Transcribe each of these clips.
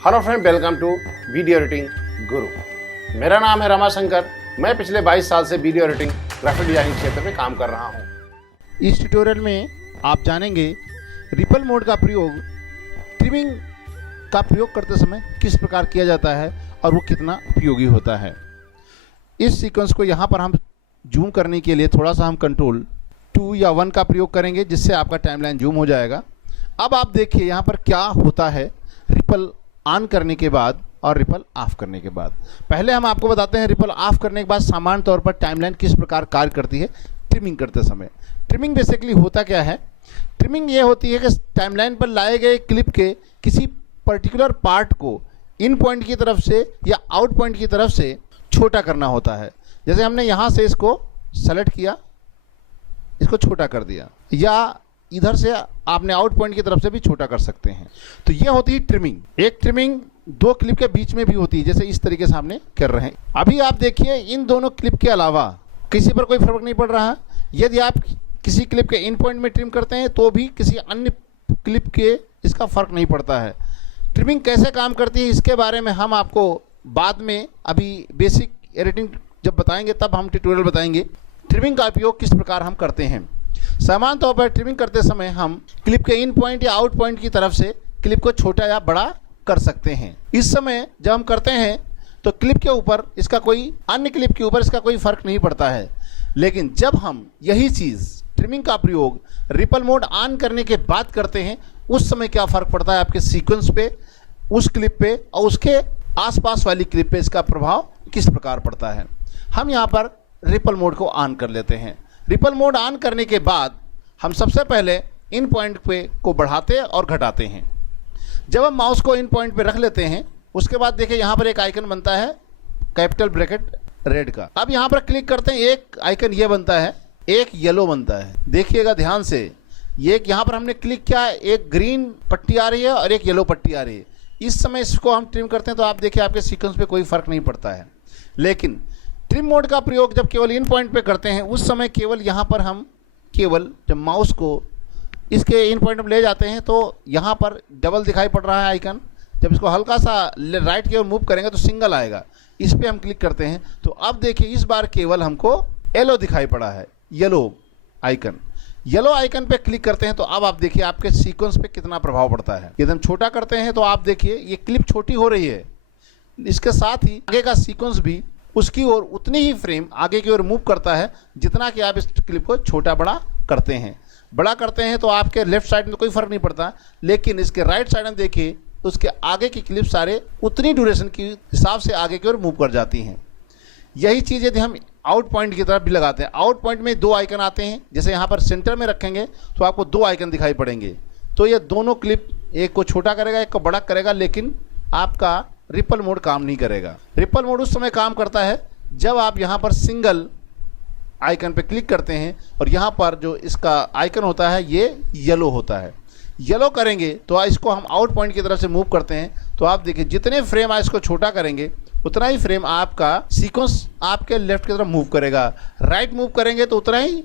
Hello friend, welcome to video editing guru. मेरा नाम है रमाशंकर। मैं पिछले 22 साल से वीडियो एडिटिंग ग्राफिक डिजाइनिंग क्षेत्र में काम कर रहा हूँ। इस ट्यूटोरियल में आप जानेंगे रिपल मोड का प्रयोग ट्रिमिंग का प्रयोग करते समय किस प्रकार किया जाता है और वो कितना उपयोगी होता है। इस सीक्वेंस को यहाँ पर हम जूम करने के लिए थोड़ा सा हम कंट्रोल 2 या 1 का प्रयोग करेंगे, जिससे आपका टाइमलाइन जूम हो जाएगा। अब आप देखिए यहाँ पर क्या होता है रिपल ऑन करने के बाद और रिपल ऑफ करने के बाद। पहले हम आपको बताते हैं रिपल ऑफ करने के बाद सामान्य तौर पर टाइमलाइन किस प्रकार कार्य करती है ट्रिमिंग करते समय। ट्रिमिंग बेसिकली होता क्या है? ट्रिमिंग ये होती है कि टाइमलाइन पर लाए गए क्लिप के किसी पर्टिकुलर पार्ट को इन पॉइंट की तरफ से या आउट पॉइंट की तरफ से छोटा करना होता है। जैसे हमने यहाँ से इसको सेलेक्ट किया, इसको छोटा कर दिया, या इधर से आपने आउट पॉइंट की तरफ से भी छोटा कर सकते हैं। तो ये होती है ट्रिमिंग। एक ट्रिमिंग 2 क्लिप के बीच में भी होती है, जैसे इस तरीके से हमने कर रहे हैं। अभी आप देखिए इन दोनों क्लिप के अलावा किसी पर कोई फर्क नहीं पड़ रहा। यदि आप किसी क्लिप के इन पॉइंट में ट्रिम करते हैं तो भी किसी अन्य क्लिप के इसका फर्क नहीं पड़ता है। ट्रिमिंग कैसे काम करती है इसके बारे में हम आपको बाद में, अभी बेसिक एडिटिंग जब बताएंगे तब हम ट्यूटोरियल बताएंगे ट्रिमिंग का उपयोग किस प्रकार हम करते हैं। सामान्य तौर पर ट्रिमिंग करते समय हम क्लिप के इन पॉइंट या आउट पॉइंट की तरफ से क्लिप को छोटा या बड़ा कर सकते हैं। इस समय जब हम करते हैं तो क्लिप के ऊपर इसका कोई अन्य क्लिप के ऊपर इसका कोई फर्क नहीं पड़ता है। लेकिन जब हम यही चीज़ ट्रिमिंग का प्रयोग रिपल मोड ऑन करने के बाद करते हैं, उस समय क्या फ़र्क पड़ता है आपके सीक्वेंस पे, उस क्लिप पे और उसके आसपास वाली क्लिप पे इसका प्रभाव किस प्रकार पड़ता है। हम यहाँ पर रिपल मोड को ऑन कर लेते हैं। रिपल मोड ऑन करने के बाद हम सबसे पहले इन पॉइंट पे को बढ़ाते और घटाते हैं। जब हम माउस को इन पॉइंट पे रख लेते हैं, उसके बाद देखिए यहाँ पर एक आइकन बनता है कैपिटल ब्रैकेट रेड का। अब यहाँ पर क्लिक करते हैं, एक आइकन ये बनता है, एक येलो बनता है। देखिएगा ध्यान से, ये यहाँ पर हमने क्लिक किया, एक ग्रीन पट्टी आ रही है और एक येलो पट्टी आ रही है। इस समय इसको हम ट्रिम करते हैं तो आप देखिए आपके सीक्वेंस पे कोई फर्क नहीं पड़ता है। लेकिन ट्रिम मोड का प्रयोग जब केवल इन पॉइंट पे करते हैं, उस समय केवल यहाँ पर हम केवल जब माउस को इसके इन पॉइंट में ले जाते हैं तो यहाँ पर डबल दिखाई पड़ रहा है आइकन। जब इसको हल्का सा राइट की ओर मूव करेंगे तो सिंगल आएगा। इस पर हम क्लिक करते हैं तो अब देखिए इस बार केवल हमको येलो दिखाई पड़ा है, येलो आइकन। येलो आइकन पे क्लिक करते हैं तो अब आप देखिए आपके सीक्वेंस पे कितना प्रभाव पड़ता है। यदि हम छोटा करते हैं तो आप देखिए ये क्लिप छोटी हो रही है, इसके साथ ही आगे का सीक्वेंस भी उसकी ओर उतनी ही फ्रेम आगे की ओर मूव करता है जितना कि आप इस क्लिप को छोटा बड़ा करते हैं। बड़ा करते हैं तो आपके लेफ्ट साइड में कोई फर्क नहीं पड़ता, लेकिन इसके राइट साइड में देखिए उसके आगे की क्लिप सारे उतनी ड्यूरेशन के हिसाब से आगे की ओर मूव कर जाती हैं। यही चीज़ यदि हम आउट पॉइंट की तरफ भी लगाते हैं, आउट पॉइंट में 2 आइकन आते हैं। जैसे यहाँ पर सेंटर में रखेंगे तो आपको 2 आइकन दिखाई पड़ेंगे। तो ये दोनों क्लिप एक को छोटा करेगा, एक को बड़ा करेगा, लेकिन आपका रिपल मोड काम नहीं करेगा। रिपल मोड उस समय काम करता है जब आप यहाँ पर सिंगल आइकन पे क्लिक करते हैं और यहाँ पर जो इसका आइकन होता है ये येलो होता है। येलो करेंगे तो इसको हम आउट पॉइंट की तरफ से मूव करते हैं तो आप देखिए जितने फ्रेम आप इसको छोटा करेंगे उतना ही फ्रेम आपका सीक्वेंस आपके लेफ्ट की तरफ मूव करेगा। राइट मूव करेंगे तो उतना ही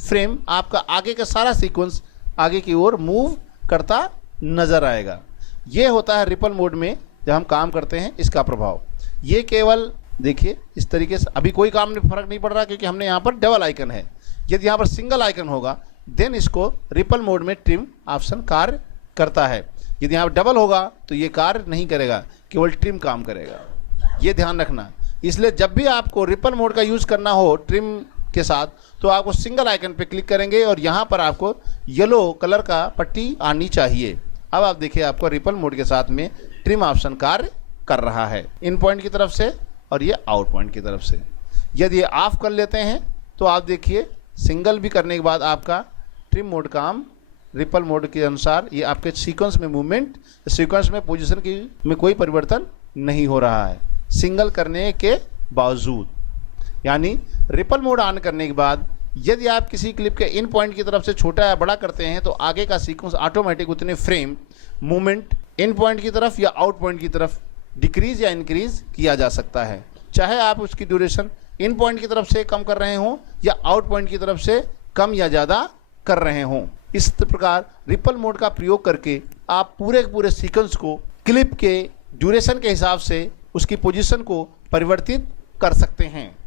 फ्रेम आपका आगे का सारा सीक्वेंस आगे की ओर मूव करता नज़र आएगा। ये होता है रिपल मोड में जब हम काम करते हैं इसका प्रभाव। ये केवल देखिए इस तरीके से अभी कोई काम में फर्क नहीं पड़ रहा क्योंकि हमने यहाँ पर डबल आइकन है। यदि यहाँ पर सिंगल आइकन होगा देन इसको रिपल मोड में ट्रिम ऑप्शन कार्य करता है। यदि यहाँ पर डबल होगा तो ये कार्य नहीं करेगा, केवल ट्रिम काम करेगा। ये ध्यान रखना। इसलिए जब भी आपको रिपल मोड का यूज़ करना हो ट्रिम के साथ तो आपको सिंगल आइकन पे क्लिक करेंगे और यहाँ पर आपको येलो कलर का पट्टी आनी चाहिए। अब आप देखिए आपको रिपल मोड के साथ में ट्रिम ऑप्शन कार्य कर रहा है, इन पॉइंट की तरफ से और ये आउट पॉइंट की तरफ से। यदि ये ऑफ कर लेते हैं तो आप देखिए सिंगल भी करने के बाद आपका ट्रिम मोड काम रिपल मोड के अनुसार ये आपके सीक्वेंस में मूवमेंट, सीक्वेंस में पोजीशन की में कोई परिवर्तन नहीं हो रहा है सिंगल करने के बावजूद। यानी रिपल मोड ऑन करने के बाद यदि आप किसी क्लिप के इन पॉइंट की तरफ से छोटा या बड़ा करते हैं तो आगे का सीक्वेंस ऑटोमेटिक उतने फ्रेम मूवमेंट इन पॉइंट की तरफ या आउट पॉइंट की तरफ डिक्रीज या इंक्रीज किया जा सकता है। चाहे आप उसकी ड्यूरेशन इन पॉइंट की तरफ से कम कर रहे हों या आउट पॉइंट की तरफ से कम या ज़्यादा कर रहे हों। इस प्रकार रिपल मोड का प्रयोग करके आप पूरे सीक्वेंस को क्लिप के ड्यूरेशन के हिसाब से उसकी पोजीशन को परिवर्तित कर सकते हैं।